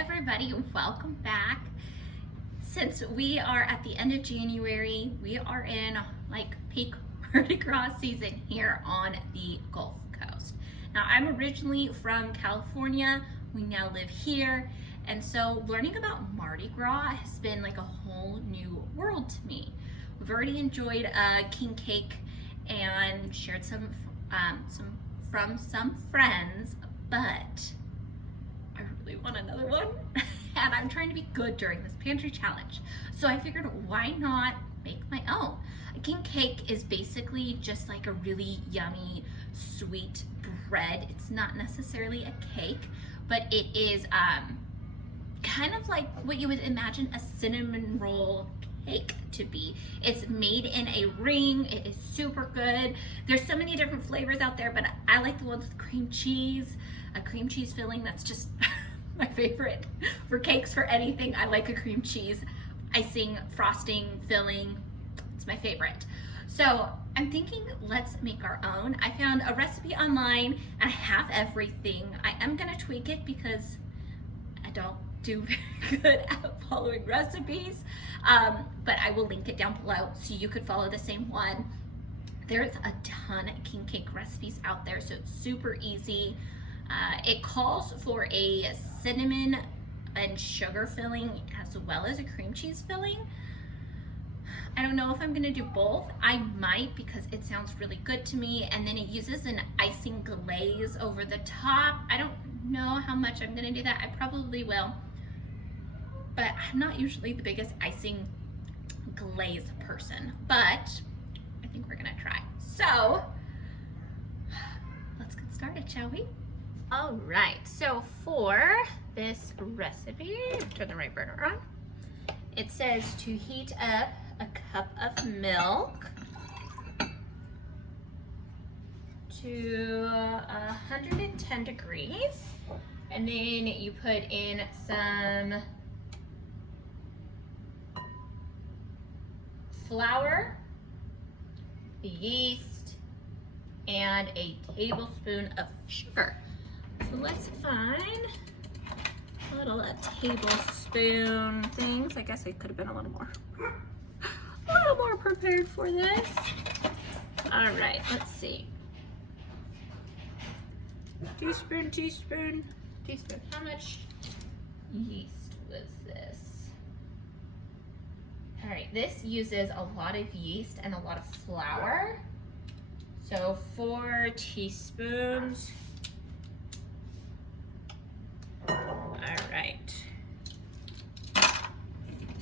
everybody, welcome back. Since we are at the end of January, we are in like peak Mardi Gras season here on the Gulf Coast. Now, I'm originally from California. We now live here, and so learning about Mardi Gras has been like a whole new world to me. We've already enjoyed a king cake and shared some from some friends, but I really want another one. And I'm trying to be good during this pantry challenge. So I figured, why not make my own? A king cake is basically just like a really yummy, sweet bread. It's not necessarily a cake, but it is kind of like what you would imagine a cinnamon roll cake to be. It's made in a ring. It is super good. There's so many different flavors out there, but I like the ones with cream cheese, a cream cheese filling. That's just my favorite. For cakes, for anything, I like a cream cheese icing, frosting, filling. It's my favorite. So I'm thinking, let's make our own. I found a recipe online and I have everything. I am gonna tweak it because I don't do very good at following recipes, but I will link it down below so you could follow the same one. There's a ton of king cake recipes out there, so it's super easy. It calls for a cinnamon and sugar filling as well as a cream cheese filling. I don't know if I'm gonna do both. I might, because it sounds really good to me, and then it uses an icing glaze over the top. I don't know how much I'm gonna do that. I probably will, but I'm not usually the biggest icing glaze person, but I think we're gonna try. So let's get started, shall we? All right, so for this recipe, turn the right burner on. It says to heat up a cup of milk to 110 degrees, and then you put in some flour, yeast, and a tablespoon of sugar. So let's find little tablespoon things. I guess I could have been a little more prepared for this. All right, let's see. Teaspoon. How much yeast was this? All right, this uses a lot of yeast and a lot of flour. So 4 teaspoons. All right.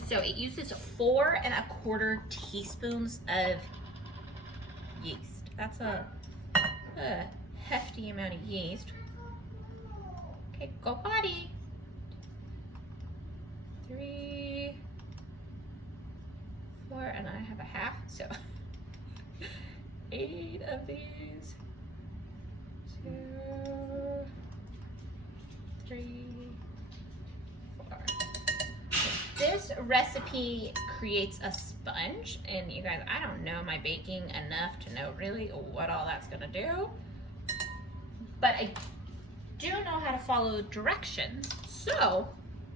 So it uses 4 1/4 teaspoons of yeast. That's a hefty amount of yeast. Okay, go potty. 3, 4, and I have a half, so 8 of these. 2, 3, 4. This recipe creates a sponge, and you guys, I don't know my baking enough to know really what all that's gonna do, but I do know how to follow directions, so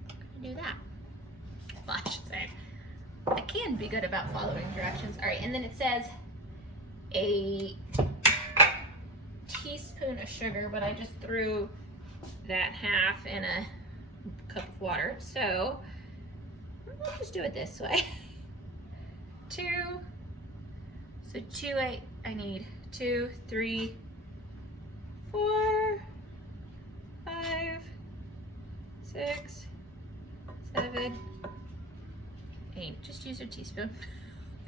I'm gonna do that. Well, I should say, I can be good about following directions. All right, and then it says a teaspoon of sugar, but I just threw that half in a cup of water, so we'll just do it this way. 2, so 2, I need 2, 3, 4, 5, 6, 7, 8. Just use a teaspoon.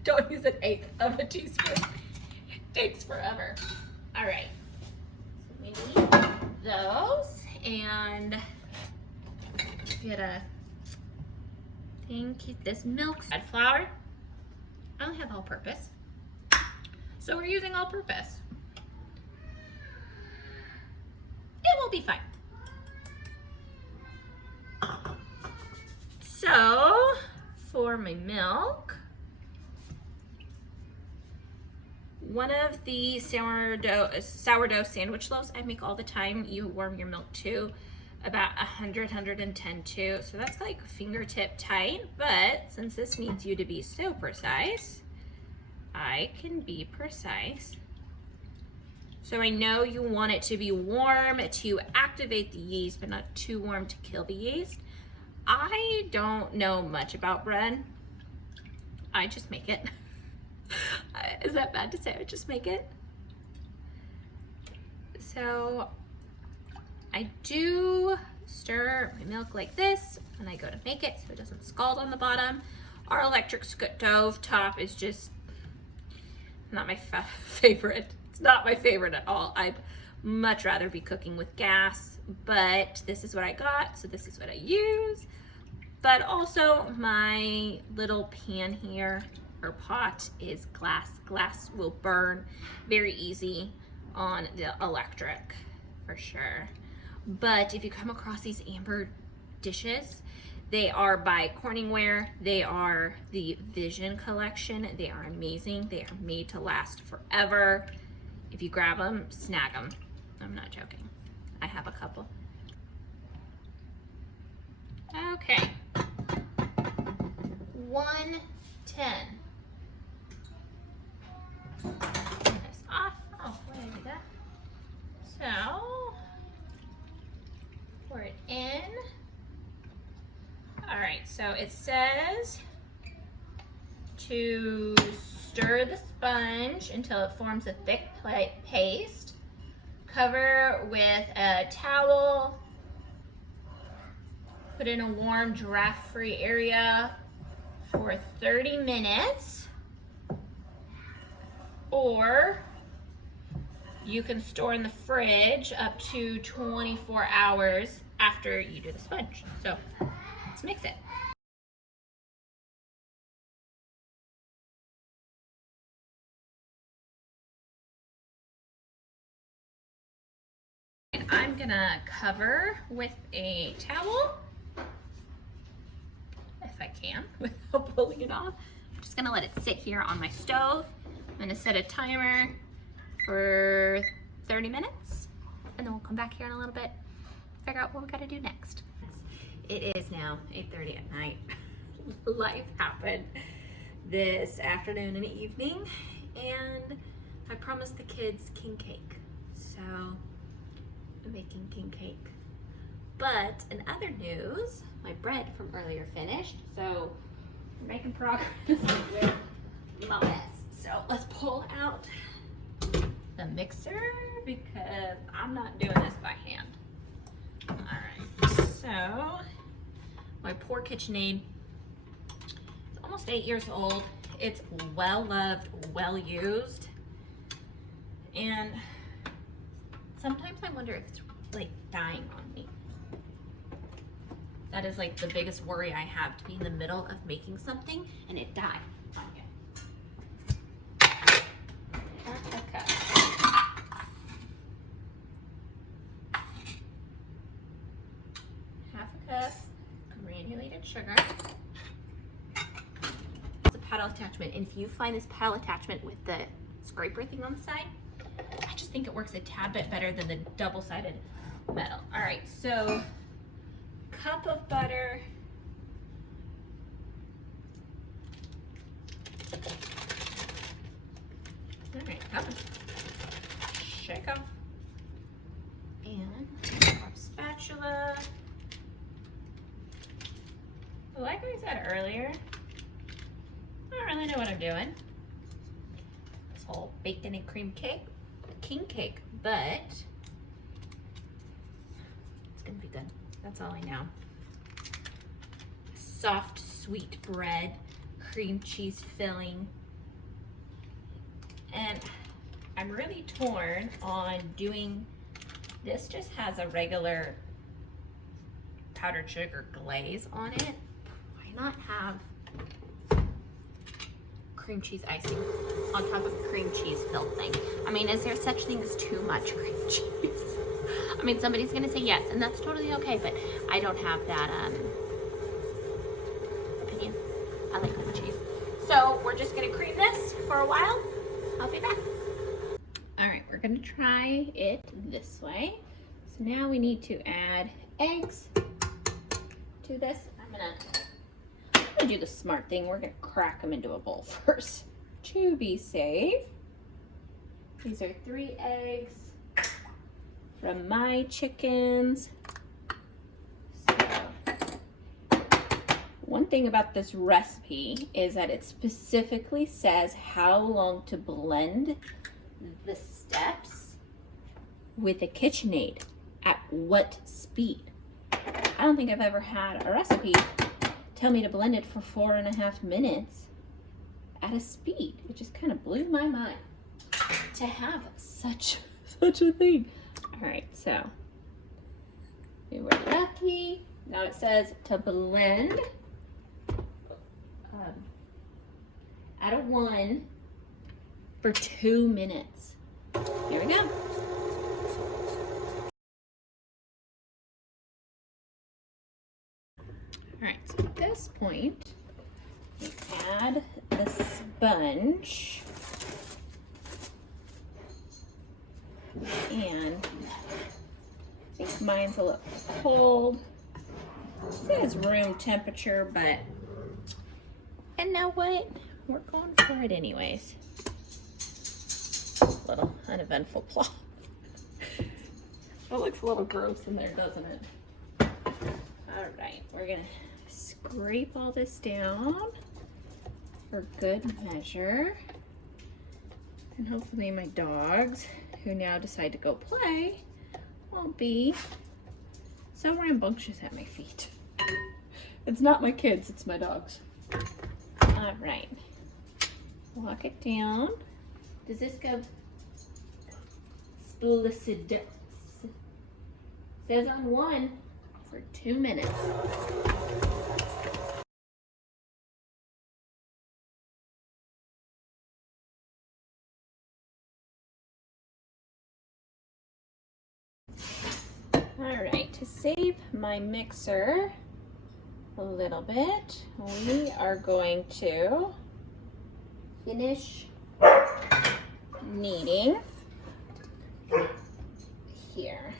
Don't use 1/8 of a teaspoon. It takes forever. All right, so we need those, and get a thing, keep this milk. Add flour. I only have all-purpose, so we're using all-purpose. It will be fine. So for my milk, one of the sourdough sandwich loaves I make all the time, you warm your milk to about 100, 110 too, so that's like fingertip tight, but since this needs you to be so precise, I can be precise. So I know you want it to be warm to activate the yeast, but not too warm to kill the yeast. I don't know much about bread. I just make it. Is that bad to say? I just make it. So I do stir my milk like this when I go to make it so it doesn't scald on the bottom. Our electric stove top is just not my favorite. It's not my favorite at all. I'd much rather be cooking with gas, but this is what I got, so this is what I use. But also my little pan here, or pot, is glass. Glass will burn very easy on the electric, for sure. But if you come across these amber dishes, they are by Corningware. They are the Vision collection. They are amazing. They are made to last forever. If you grab them, snag them. I'm not joking. I have a couple. Okay. 110. Turn this off. Oh, why did I do that? So, pour it in. All right, so it says to stir the sponge until it forms a thick paste. Cover with a towel. Put in a warm, draft-free area for 30 minutes. Or you can store in the fridge up to 24 hours after you do the sponge. So let's mix it. And I'm gonna cover with a towel, if I can, without pulling it off. I'm just gonna let it sit here on my stove. I'm gonna set a timer for 30 minutes, and then we'll come back here in a little bit, figure out what we gotta do next. It is now 8:30 at night. Life happened this afternoon and evening, and I promised the kids king cake, so I'm making king cake. But in other news, my bread from earlier finished, so we're making progress with my mess. So let's pull out the mixer because I'm not doing this by hand. All right, so my poor KitchenAid, it's almost 8 years old. It's well loved, well used, and sometimes I wonder if it's like dying on me. That is like the biggest worry I have, to be in the middle of making something and it die on you. Half a cup granulated sugar. It's a paddle attachment, and if you find this paddle attachment with the scraper thing on the side, I just think it works a tad bit better than the double-sided metal. All right, so cup of butter. All right, shake off. And our spatula. Like I said earlier, I don't really know what I'm doing. This whole baked in a cream cake, king cake, but it's gonna be good. That's all I know. Soft, sweet bread, cream cheese filling. And I'm really torn on doing, this just has a regular powdered sugar glaze on it. Why not have cream cheese icing on top of a cream cheese filled thing? I mean, is there such thing as too much cream cheese? I mean, somebody's gonna say yes, and that's totally okay, but I don't have that opinion. I like cream cheese. So we're just gonna cream this for a while. I'll be back. All right, we're gonna try it this way. So now we need to add eggs to this. I'm gonna do the smart thing. We're gonna crack them into a bowl first to be safe. These are 3 eggs from my chickens. So, one thing about this recipe is that it specifically says how long to blend the steps with a KitchenAid, at what speed. I don't think I've ever had a recipe tell me to blend it for 4.5 minutes at a speed. It just kind of blew my mind to have such a thing. All right, so we were lucky. Now it says to blend at a 1 for 2 minutes. Here we go. All right, so at this point, we add the sponge. And I think mine's a little cold. It says room temperature, but, and now what? We're going for it anyways. Little uneventful plot. It looks a little gross in there, doesn't it? All right, we're gonna scrape all this down for good measure. And hopefully my dogs, who now decide to go play, won't be so rambunctious at my feet. It's not my kids, it's my dogs. All right, lock it down. Does this go spliced? Says on 1 for 2 minutes. All right, to save my mixer a little bit, we are going to finish kneading here.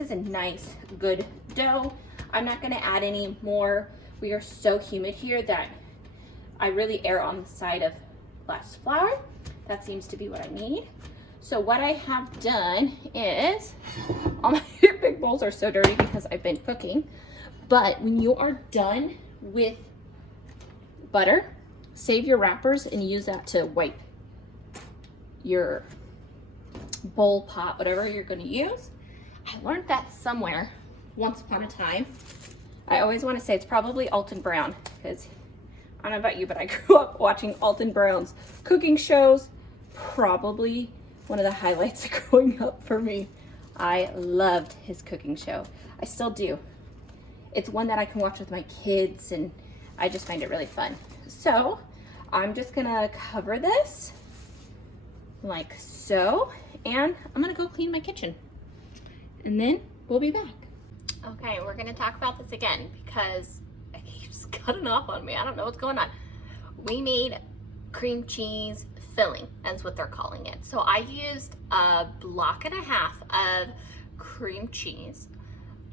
This is a nice, good dough. I'm not gonna add any more. We are so humid here that I really err on the side of less flour. That seems to be what I need. So what I have done is, all my big bowls are so dirty because I've been cooking, but when you are done with butter, save your wrappers and use that to wipe your bowl, pot, whatever you're gonna use. I learned that somewhere once upon a time. I always want to say it's probably Alton Brown, because I don't know about you, but I grew up watching Alton Brown's cooking shows. Probably one of the highlights of growing up for me. I loved his cooking show. I still do. It's one that I can watch with my kids, and I just find it really fun. So I'm just gonna cover this like so, and I'm gonna go clean my kitchen. And then we'll be back. Okay, we're gonna talk about this again because it keeps cutting off on me. I don't know what's going on. We made cream cheese filling, that's what they're calling it. So I used 1.5 blocks of cream cheese.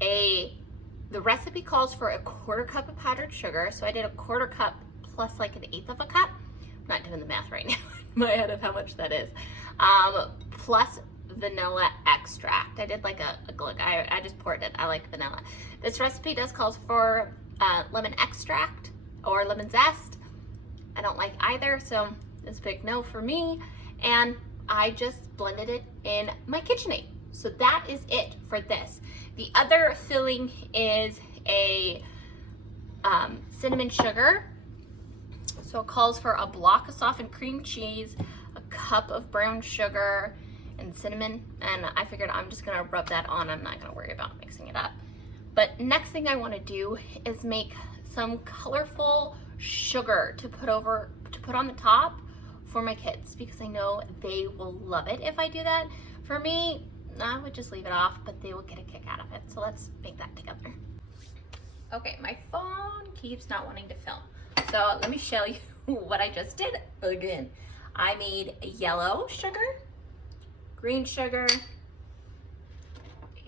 The recipe calls for 1/4 cup of powdered sugar. So I did 1/4 cup plus like 1/8 of a cup. I'm not doing the math right now in my head of how much that is. Plus vanilla extract. I did like a glug. I just poured it. I like vanilla. This recipe does calls for lemon extract or lemon zest. I don't like either, so it's a big no for me. And I just blended it in my KitchenAid. So that is it for this. The other filling is a cinnamon sugar. So it calls for 1 block of softened cream cheese, 1 cup of brown sugar, and cinnamon, and I figured I'm just gonna rub that on. I'm not gonna worry about mixing it up. But next thing I wanna do is make some colorful sugar to put on the top for my kids, because I know they will love it if I do that. For me, I would just leave it off, but they will get a kick out of it. So let's make that together. Okay, my phone keeps not wanting to film. So let me show you what I just did again. I made yellow sugar, green sugar,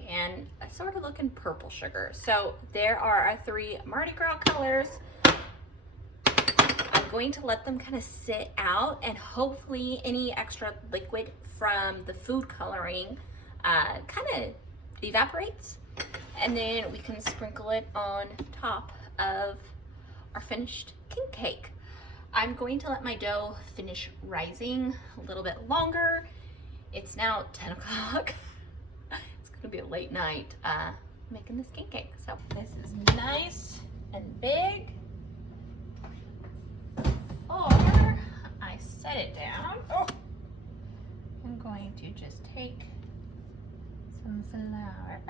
and a sort of looking purple sugar. So there are our 3 Mardi Gras colors. I'm going to let them kind of sit out, and hopefully any extra liquid from the food coloring kind of evaporates. And then we can sprinkle it on top of our finished king cake. I'm going to let my dough finish rising a little bit longer. It's now 10 o'clock. It's gonna be a late night making this king cake. So this is nice and big. Or I set it down. Oh, I'm going to just take some flour.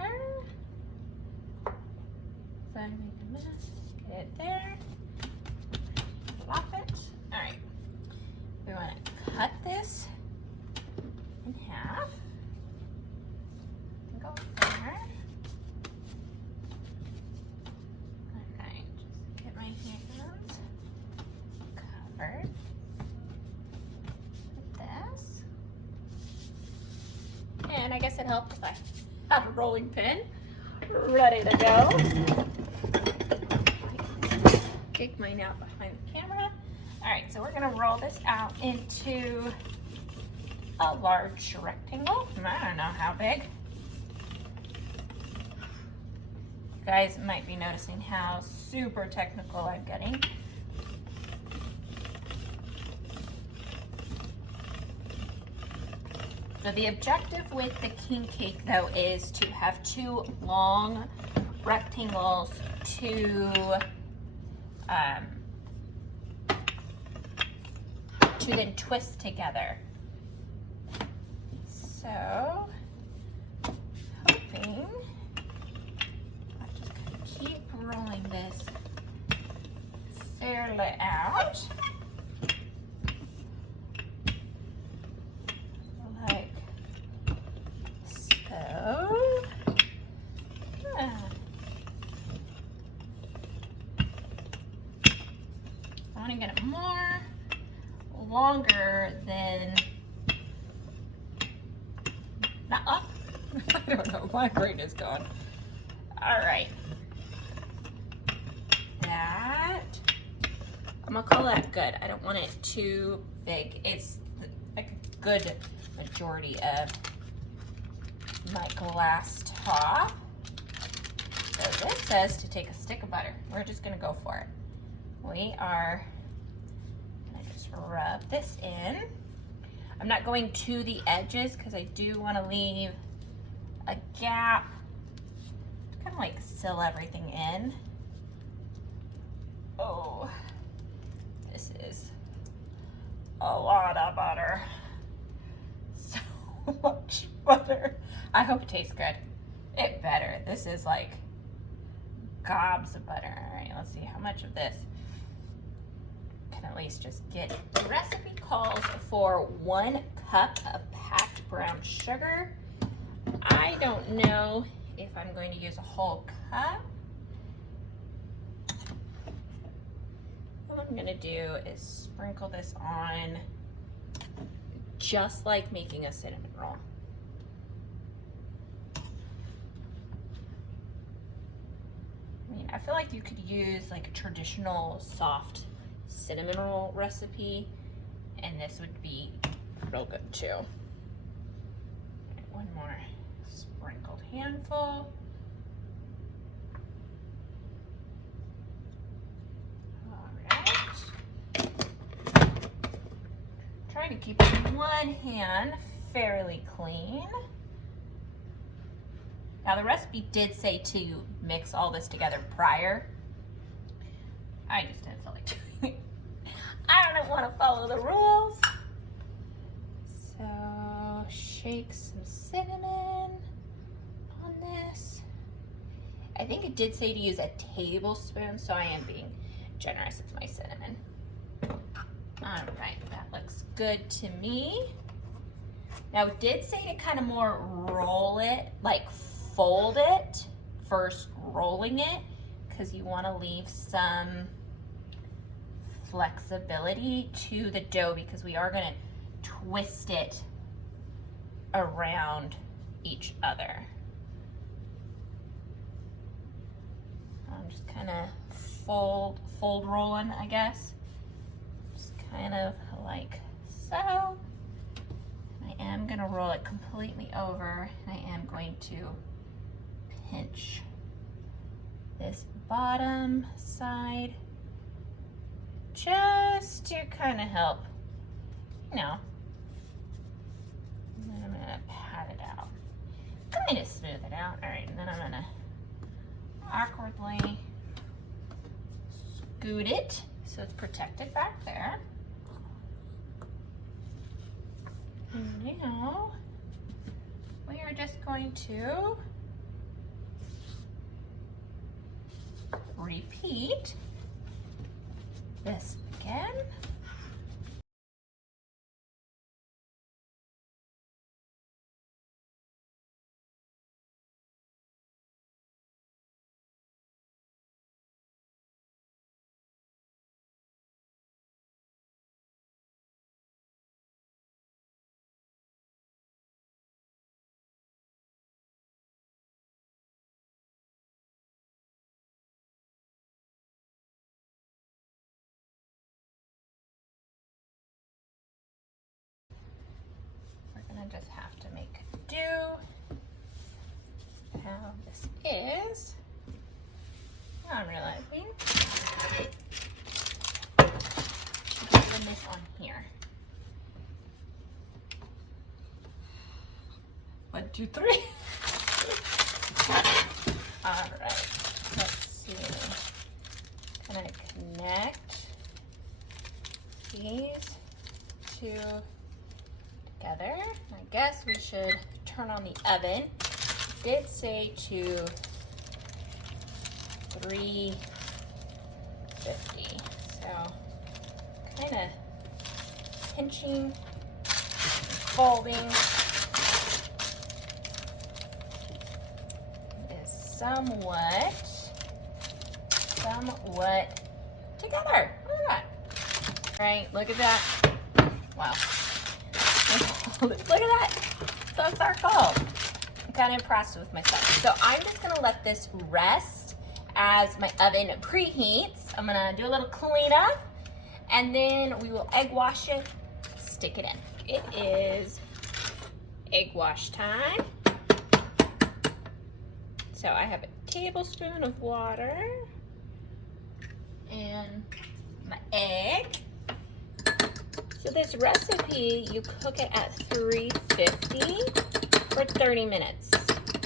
So I make a mess. Get it there. Flop it. All right. We want to cut this in half. Go there. Okay, just get my hands covered with this. And I guess it helps if I have a rolling pin ready to go. Kick mine out behind the camera. All right, so we're gonna roll this out into a large rectangle. I don't know how big. You guys might be noticing how super technical I'm getting. So the objective with the king cake though is to have 2 long rectangles to then twist together. So, hoping I'll just kind of keep rolling this fairly out. Like so. I want to get it more longer than I don't know, my brain is gone. All right, that I'm gonna call that good. I don't want it too big. It's like a good majority of my glass top. So this says to take a stick of butter. We're just gonna go for it. We are gonna just rub this in. I'm not going to the edges because I do want to leave a gap to kind of like seal everything in. Oh, this is a lot of butter. So much butter. I hope it tastes good. It better. This is like gobs of butter. All right, let's see how much of this can at least just get. The recipe calls for 1 cup of packed brown sugar. I don't know if I'm going to use a whole cup. What I'm gonna do is sprinkle this on just like making a cinnamon roll. I mean, I feel like you could use like a traditional soft cinnamon roll recipe, and this would be real good too. All right, 1 more sprinkled handful. All right. Trying to keep one hand fairly clean. Now the recipe did say to mix all this together prior. I just didn't feel like doing it. I don't want to follow the rules. So shake some cinnamon on this. I think it did say to use a tablespoon, so I am being generous with my cinnamon. All right, that looks good to me. Now it did say to kind of more roll it, like fold it, first rolling it, because you want to leave some flexibility to the dough because we are going to twist it around each other. I'm just kind of fold rolling, I guess. Just kind of like so. I am going to roll it completely over, and I am going to pinch this bottom side just to kind of help, you know. And then I'm going to pat it out, kind of smooth it out. All right, and then I'm going to awkwardly scoot it so it's protected back there. And now we are just going to repeat this again. I just have to make do how this is. Now I'm realizing putting this on here. 1, 2, 3. All right, let's see. Can I connect these two together? I guess we should turn on the oven. It did say to 350. So kind of pinching, folding is somewhat together. Look at that. All right, look at that. Wow. Look at that. That's our goal. I'm kind of impressed with myself. So I'm just going to let this rest as my oven preheats. I'm going to do a little cleanup, and then we will egg wash it, stick it in. It is egg wash time. So I have a tablespoon of water and my egg. So this recipe, you cook it at 350 for 30 minutes.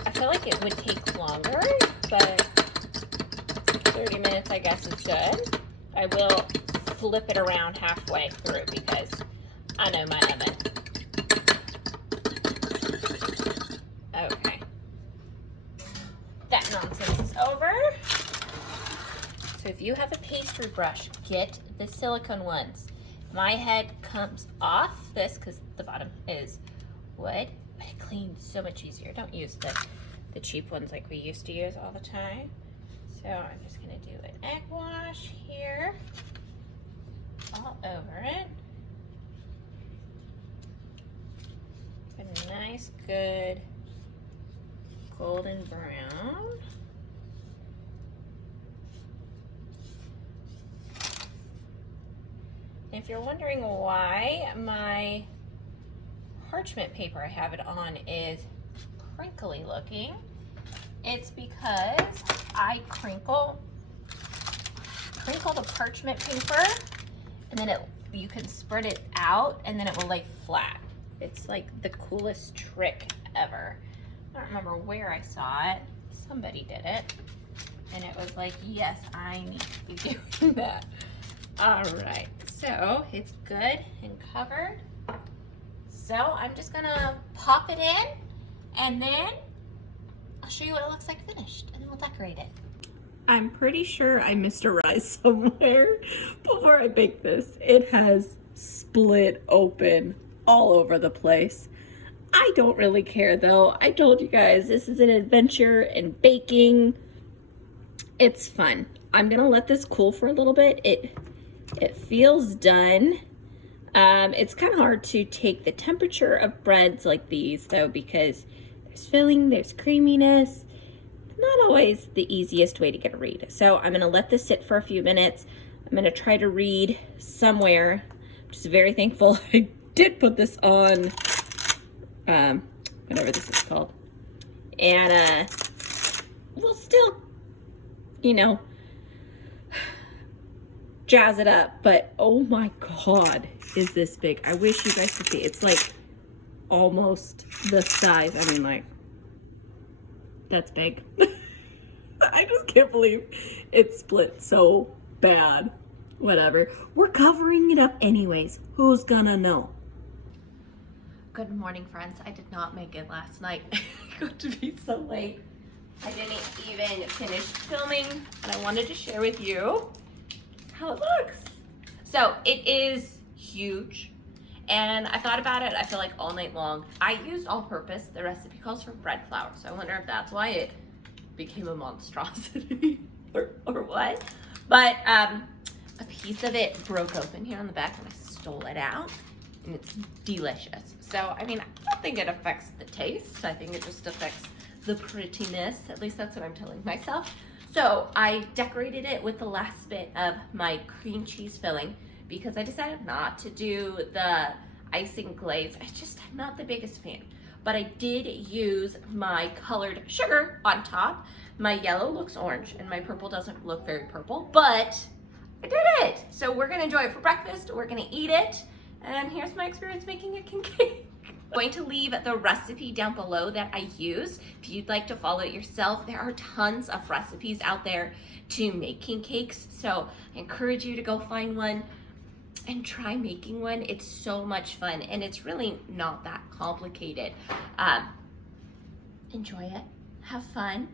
I feel like it would take longer, but 30 minutes I guess is good. I will flip it around halfway through because I know my oven. Okay. That nonsense is over. So if you have a pastry brush, get the silicone ones. My head comes off this because the bottom is wood, but it cleans so much easier. Don't use the cheap ones like we used to use all the time. So I'm just gonna do an egg wash here, all over it. A nice, good golden brown. If you're wondering why my parchment paper I have it on is crinkly looking, it's because I crinkle the parchment paper, and then you can spread it out and then it will lay flat. It's like the coolest trick ever. I don't remember where I saw it. Somebody did it, and it was like, yes, I need to be doing that. All right, so it's good and covered. So I'm just gonna pop it in, and then I'll show you what it looks like finished, and then we'll decorate it. I'm pretty sure I missed a rise somewhere before I baked this. It has split open all over the place. I don't really care though. I told you guys, this is an adventure in baking. It's fun. I'm gonna let this cool for a little bit. It feels done. It's kind of hard to take the temperature of breads like these though, because there's filling, there's creaminess. Not always the easiest way to get a read. So I'm gonna let this sit for a few minutes. I'm gonna try to read somewhere. I'm just very thankful I did put this on, whatever this is called. And we'll still, you know, jazz it up, but oh my God, is this big. I wish you guys could see. It's like almost the size. I mean, like, that's big. I just can't believe it split so bad. Whatever. We're covering it up anyways. Who's gonna know? Good morning, friends. I did not make it last night. I got to be so late. I didn't even finish filming, and I wanted to share with you how it looks. So it is huge, and I thought about it, I feel like all night long. I used all-purpose. The recipe calls for bread flour, so I wonder if that's why it became a monstrosity or what. But a piece of it broke open here on the back, and I stole it out, and it's delicious. So, I mean, I don't think it affects the taste. I think it just affects the prettiness. At least that's what I'm telling myself. So I decorated it with the last bit of my cream cheese filling because I decided not to do the icing glaze. I'm not the biggest fan. But I did use my colored sugar on top. My yellow looks orange and my purple doesn't look very purple, but I did it. So we're gonna enjoy it for breakfast. We're gonna eat it. And here's my experience making a king cake. I'm going to leave the recipe down below that I use. If you'd like to follow it yourself, there are tons of recipes out there to make king cakes. So I encourage you to go find one and try making one. It's so much fun and it's really not that complicated. Enjoy it, have fun,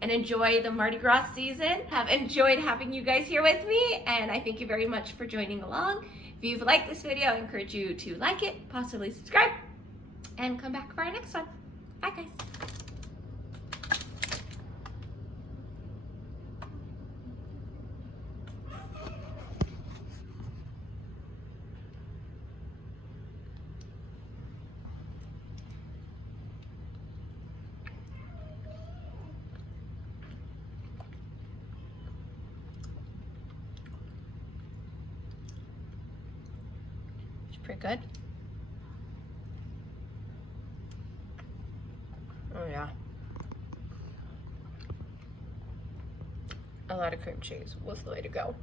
and enjoy the Mardi Gras season. Have enjoyed having you guys here with me, and I thank you very much for joining along. If you've liked this video, I encourage you to like it, possibly subscribe, and come back for our next one. Bye guys. Pretty good. Oh yeah. A lot of cream cheese was the way to go.